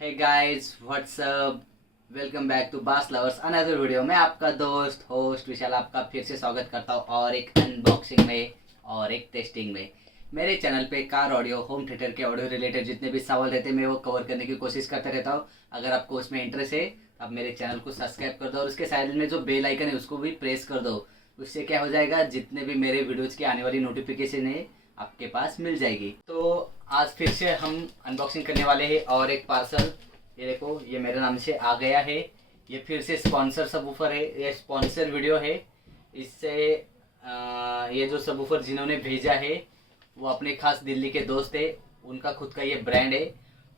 Hey guys what's up, welcome back to bass lovers another video. मैं आपका दोस्त host विशाल आपका फिर से स्वागत करता हूँ और एक अनबॉक्सिंग में और एक टेस्टिंग में। मेरे चैनल पे कार ऑडियो होम थिएटर के ऑडियो रिलेटेड जितने भी सवाल रहते हैं मैं वो कवर करने की कोशिश करता रहता हूँ। अगर आपको उसमें इंटरेस्ट है तो आप मेरे चैनल को सब्सक्राइब कर दो और उसके साइड में जो बेल आइकन है उसको भी प्रेस कर दो। उससे क्या हो जाएगा, जितने भी मेरे वीडियोज़ की आने वाली नोटिफिकेशन है आपके पास मिल जाएगी। तो आज फिर से हम अनबॉक्सिंग करने वाले हैं और एक पार्सल। ये देखो, ये मेरे नाम से आ गया है। ये फिर से स्पॉन्सर सबवूफर है, ये स्पॉन्सर वीडियो है। इससे ये जो सबवूफर जिन्होंने भेजा है वो अपने खास दिल्ली के दोस्त है, उनका खुद का ये ब्रांड है।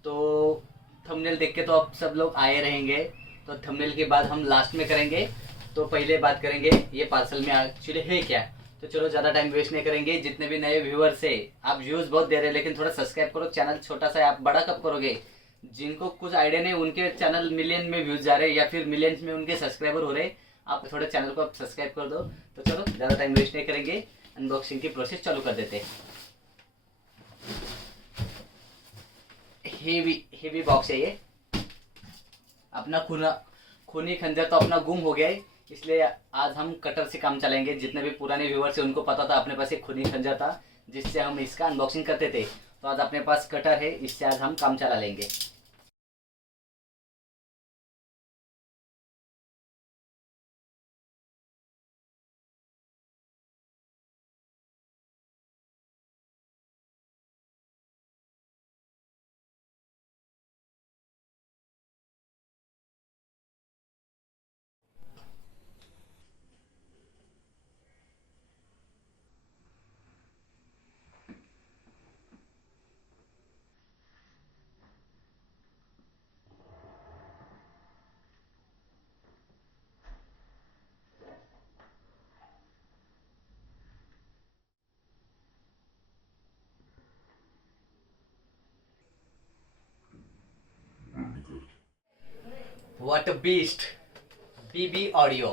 तो थंबनेल देख के तो आप सब लोग आए रहेंगे, तो थंबनेल के बाद हम लास्ट में करेंगे। तो पहले बात करेंगे ये पार्सल में एक्चुअली है क्या। तो चलो ज़्यादा टाइम वेस्ट नहीं करेंगे। जितने भी नए व्यूअर्स है, आप व्यूज़ बहुत दे रहे हैं लेकिन थोड़ा सब्सक्राइब करो, चैनल छोटा सा है, आप बड़ा कब करोगे। जिनको कुछ आइडिया नहीं, उनके चैनल मिलियन में व्यूज जा रहे हैं या फिर मिलियंस में उनके सब्सक्राइबर हो रहे हैं। आप थोड़े चैनल को आप सब्सक्राइब कर दो। तो चलो ज़्यादा टाइम वेस्ट नहीं करेंगे, अनबॉक्सिंग की प्रोसेस चालू कर देते हैं। हेवी हेवी बॉक्स है ये। अपना खूनी खंजर तो अपना गुम हो गया है, इसलिए आज हम कटर से काम चलाएंगे। जितने भी पुराने व्यूअर्स हैं उनको पता था अपने पास एक खूनी खंजर था जिससे हम इसका अनबॉक्सिंग करते थे। तो आज अपने पास कटर है, इससे आज हम काम चला लेंगे। What a beast, BB audio.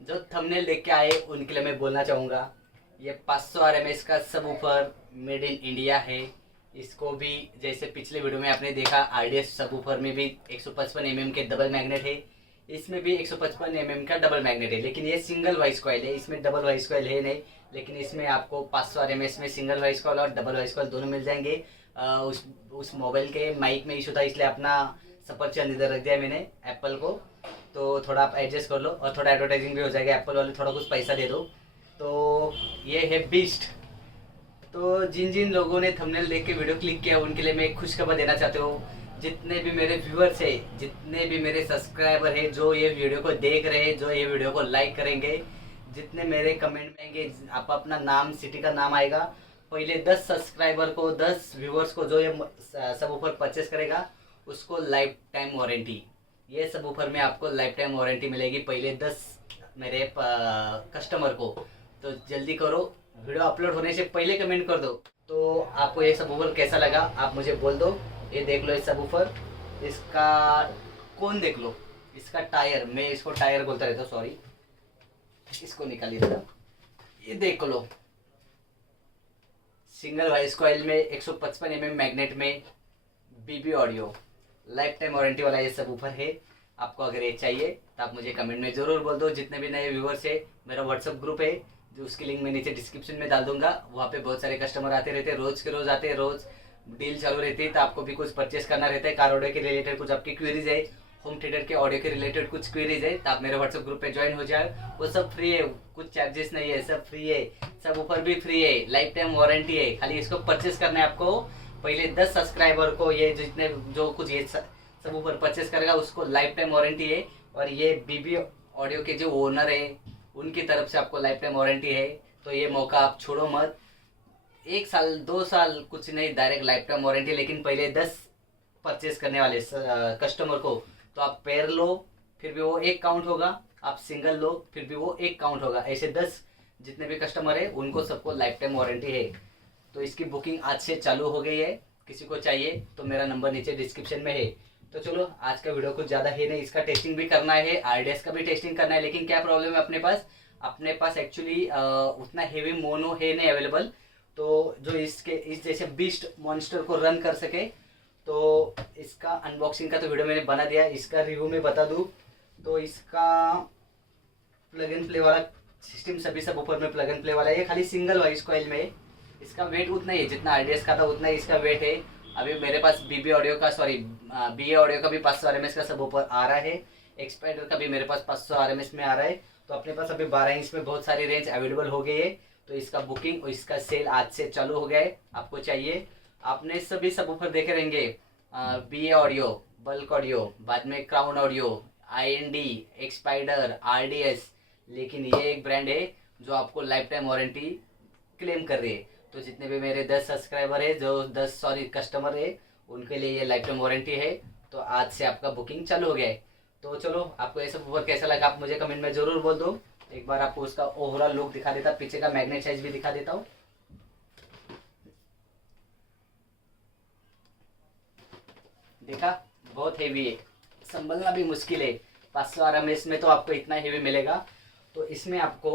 जो थंबनेल देख के आए उनके लिए मैं बोलना चाहूँगा, ये 500 आरएमएस का सबवूफर मेड इन इंडिया है। इसको भी जैसे पिछले वीडियो में आपने देखा, आरडीएस सबवूफर में भी 155 एमएम के डबल मैग्नेट है, इसमें भी 155 एमएम का डबल मैग्नेट है। लेकिन ये सिंगल वॉइस कॉइल है, इसमें डबल वॉइस कॉइल है नहीं। लेकिन इसमें आपको 500 आरएमएस में सिंगल वॉइस कॉइल और डबल वॉइस कॉइल दोनों मिल जाएंगे। उस मोबाइल के माइक में इशू था, इसलिए अपना सफरचंद इधर रख दिया मैंने एप्पल को। तो थोड़ा आप एडजस्ट कर लो और थोड़ा एडवर्टाइजिंग भी हो जाएगा, एप्पल वाले थोड़ा कुछ पैसा दे दो। तो ये है बीस्ट। तो जिन जिन लोगों ने थंबनेल देख के वीडियो क्लिक किया उनके लिए मैं एक खुशखबर देना चाहता हूँ। जितने भी मेरे व्यूअर्स है, जितने भी मेरे सब्सक्राइबर है, जो ये वीडियो को देख रहे हैं, जो ये वीडियो को लाइक करेंगे, जितने मेरे कमेंट में आएंगे, आप अपना नाम, सिटी का नाम आएगा, पहले 10 सब्सक्राइबर को, 10 व्यूअर्स को जो ये सब ऊपर परचेस करेगा उसको लाइफ टाइम वारंटी, ये सब ऊपर में आपको लाइफ टाइम वारंटी मिलेगी पहले 10 मेरे कस्टमर को। तो जल्दी करो, वीडियो अपलोड होने से पहले कमेंट कर दो। तो आपको ये सब ऊपर कैसा लगा आप मुझे बोल दो। ये देख लो, ये सब ऊपर, इसका कौन देख लो, इसका टायर, मैं इसको टायर बोलता रहता हूँ, सॉरी, इसको निकालिए जरा। ये देख लो, सिंगल वॉइस कॉइल में 155 एमएम मैग्नेट में बीबी ऑडियो लाइफ टाइम वारंटी वाला ये सब ऊपर है। आपको अगर ये चाहिए तो आप मुझे कमेंट में ज़रूर बोल दो। जितने भी नए व्यूअर्स है, मेरा व्हाट्सअप ग्रुप है जो उसकी लिंक मैं नीचे डिस्क्रिप्शन में डाल दूंगा। वहाँ पे बहुत सारे कस्टमर आते रहते हैं, रोज़ के रोज़ आते हैं, रोज़ डील चालू रहती है। तो आपको भी कुछ परचेस करना रहता है, कार ऑडियो के रिलेटेड कुछ आपकी क्वेरीज है, होम थिएटर के ऑडियो के रिलेटेड कुछ क्वेरीज है, तो आप मेरे व्हाट्सएप ग्रुप पे ज्वाइन हो जाए। वो सब फ्री है, कुछ चार्जेस नहीं है, सब फ्री है, सब ऊपर भी फ्री है, लाइफ टाइम वारंटी है। खाली इसको परचेस करना है आपको। पहले 10 सब्सक्राइबर को, ये जितने जो कुछ ये सब ऊपर परचेस करेगा उसको लाइफ टाइम वारंटी है। और ये बीबी ऑडियो के जो ओनर है उनकी तरफ से आपको लाइफ टाइम वारंटी है। तो ये मौका आप छोड़ो मत। 1 साल 2 साल कुछ नहीं, डायरेक्ट लाइफ टाइम वारंटी। लेकिन पहले 10 परचेस करने वाले कस्टमर को तो आप पेयर लो फिर भी वो एक काउंट होगा, आप सिंगल लो फिर भी वो एक काउंट होगा। ऐसे 10 जितने भी कस्टमर है उनको सबको लाइफ टाइम वारंटी है। तो इसकी बुकिंग आज से चालू हो गई है। किसी को चाहिए तो मेरा नंबर नीचे डिस्क्रिप्शन में है। तो चलो, आज का वीडियो कुछ ज़्यादा है नहीं, इसका टेस्टिंग भी करना है, आरडीएस का भी टेस्टिंग करना है। लेकिन क्या प्रॉब्लम है, अपने पास एक्चुअली उतना हेवी मोनो है नहीं अवेलेबल। तो जो इस जैसे बीस्ट मॉन्स्टर को रन कर सके, तो इसका अनबॉक्सिंग का तो वीडियो मैंने बना दिया, इसका रिव्यू में बता दूँ तो इसका प्लग एंड प्ले वाला सिस्टम सभी सब ऊपर में प्लग एंड प्ले वाला है। ये खाली सिंगल वॉइस कॉइल में है। इसका वेट उतना ही है जितना आरडीएस का था, उतना ही इसका वेट है। अभी मेरे पास बीबी ऑडियो का बीए ऑडियो का भी 500 आरएमएस का सब ऊपर आ रहा है। एक्सपाइडर का भी मेरे पास 500 आरएमएस में आ रहा है। तो अपने पास अभी 12 इंच में बहुत सारी रेंज अवेलेबल हो गई है। तो इसका बुकिंग और इसका सेल आज से चालू हो गया है। आपको चाहिए, आपने सभी सब ऊपर देखे रहेंगे, बीए ऑडियो, बल्क ऑडियो, बाद में क्राउन ऑडियो, आईएनडी, एक्सपाइडर, आरडीएस, लेकिन ये एक ब्रांड है जो आपको लाइफ टाइम वारंटी क्लेम कर रही है। तो जितने भी मेरे 10 सब्सक्राइबर है, जो 10 कस्टमर है, उनके लिए ये लाइफ टाइम वारंटी है। तो आज से आपका बुकिंग चालू हो गया है। तो चलो, आपको ये सब ऊपर कैसा लगा आप मुझे कमेंट में जरूर बोल दो। एक बार आपको उसका ओवरऑल लुक दिखा देता, पीछे का मैग्नेट साइज भी दिखा देता हूँ। देखा, बहुत हेवी है, संभलना भी मुश्किल है। 500 आरएमएस में तो आपको इतना हेवी मिलेगा। तो इसमें आपको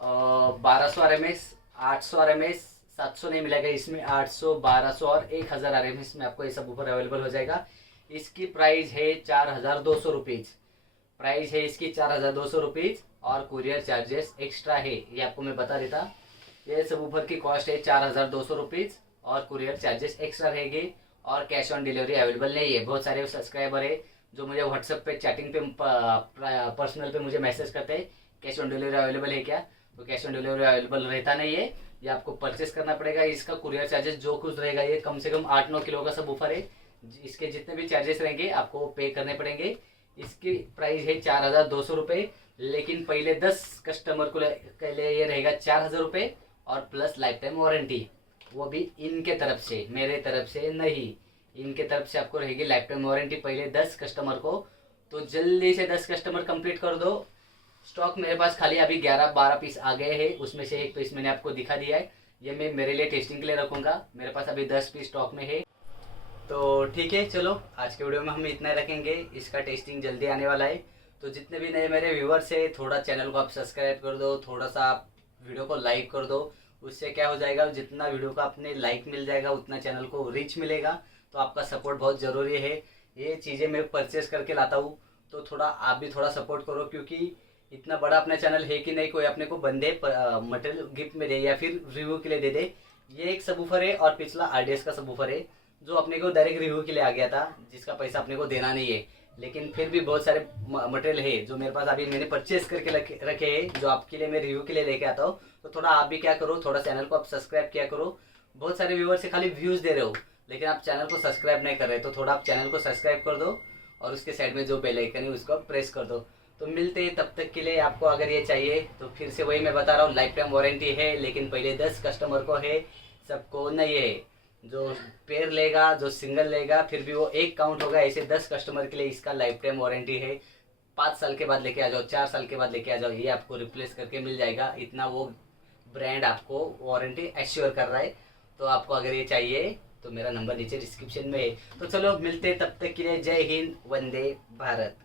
1200 आरएमएस, 800 आरएमएस, 700 नहीं मिलेगा। इसमें 800, 1200 और 1000 आरएमएस में आपको ये सब ऊपर अवेलेबल हो जाएगा। इसकी प्राइस है 4200 रुपीज़। प्राइस है इसकी 4200 रुपीज़ और कुरियर चार्जेस एक्स्ट्रा है। ये आपको मैं बता देता, ये सब ऊपर की कॉस्ट है 4200 रुपीज़ और कुरियर चार्जेस एक्स्ट्रा रहेगी। और कैश ऑन डिलीवरी अवेलेबल नहीं है। बहुत सारे सब्सक्राइबर है जो मुझे व्हाट्सएप पे चैटिंग पे पर्सनल पे मुझे मैसेज करते हैं, कैश ऑन डिलीवरी अवेलेबल है क्या? तो कैश ऑन डिलीवरी अवेलेबल रहता नहीं है, ये आपको परचेस करना पड़ेगा। इसका कुरियर चार्जेस जो कुछ रहेगा, ये कम से कम 8-9 किलो का सब ऊपर है। इसके जितने भी चार्जेस रहेंगे आपको पे करने पड़ेंगे। इसकी प्राइस है 4200 रुपये, लेकिन पहले 10 कस्टमर के लिए ये रहेगा 4000 रुपये और प्लस लाइफ टाइम वारंटी। वो भी इनके तरफ से, मेरे तरफ से नहीं, इनके तरफ से आपको रहेगी लाइफ टाइम वारंटी पहले 10 कस्टमर को। तो जल्दी से 10 कस्टमर कंप्लीट कर दो। स्टॉक मेरे पास खाली अभी 11-12 पीस आ गए हैं, उसमें से एक पीस मैंने आपको दिखा दिया है। ये मैं मेरे लिए टेस्टिंग के लिए रखूँगा। मेरे पास अभी 10 पीस स्टॉक में है। तो ठीक है, चलो आज के वीडियो में हम इतना रखेंगे। इसका टेस्टिंग जल्दी आने वाला है। तो जितने भी नए मेरे व्यूवर्स है, थोड़ा चैनल को आप सब्सक्राइब कर दो, थोड़ा सा आप वीडियो को लाइक कर दो। उससे क्या हो जाएगा, जितना वीडियो का अपने लाइक मिल जाएगा उतना चैनल को रीच मिलेगा। तो आपका सपोर्ट बहुत ज़रूरी है। ये चीज़ें मैं परचेस करके लाता हूँ, तो थोड़ा आप भी थोड़ा सपोर्ट करो, क्योंकि इतना बड़ा अपना चैनल है कि नहीं कोई अपने को बंदे मटेरियल गिफ्ट में दे या फिर रिव्यू के लिए दे दे। ये एक सबवूफर है और पिछला आरडीएस का सबवूफर है जो अपने को डायरेक्ट रिव्यू के लिए आ गया था, जिसका पैसा अपने को देना नहीं है। लेकिन फिर भी बहुत सारे मटेरियल है जो मेरे पास अभी मैंने परचेस करके रखे हैं, जो आपके लिए मैं रिव्यू के लिए लेके आता हूँ। तो थोड़ा आप भी क्या करो, थोड़ा चैनल को आप सब्सक्राइब किया करो। बहुत सारे व्यूअर्स से खाली व्यूज़ दे रहे हो, लेकिन आप चैनल को सब्सक्राइब नहीं कर रहे। तो थोड़ा आप चैनल को सब्सक्राइब कर दो और उसके साइड में जो बेल आइकन है उसको प्रेस कर दो। तो मिलते हैं, तब तक के लिए आपको अगर ये चाहिए तो फिर से वही मैं बता रहा हूँ, लाइफ टाइम वारंटी है, लेकिन पहले 10 कस्टमर को है, सबको नहीं है। जो पेयर लेगा, जो सिंगल लेगा, फिर भी वो एक काउंट होगा। ऐसे 10 कस्टमर के लिए इसका लाइफ टाइम वारंटी है। 5 साल के बाद लेके आ जाओ, 4 साल के बाद लेके आ जाओ, ये आपको रिप्लेस करके मिल जाएगा। इतना वो ब्रांड आपको वारंटी एश्योर कर रहा है। तो आपको अगर ये चाहिए तो मेरा नंबर नीचे डिस्क्रिप्शन में है। तो चलो मिलते, तब तक के लिए जय हिंद, वंदे भारत।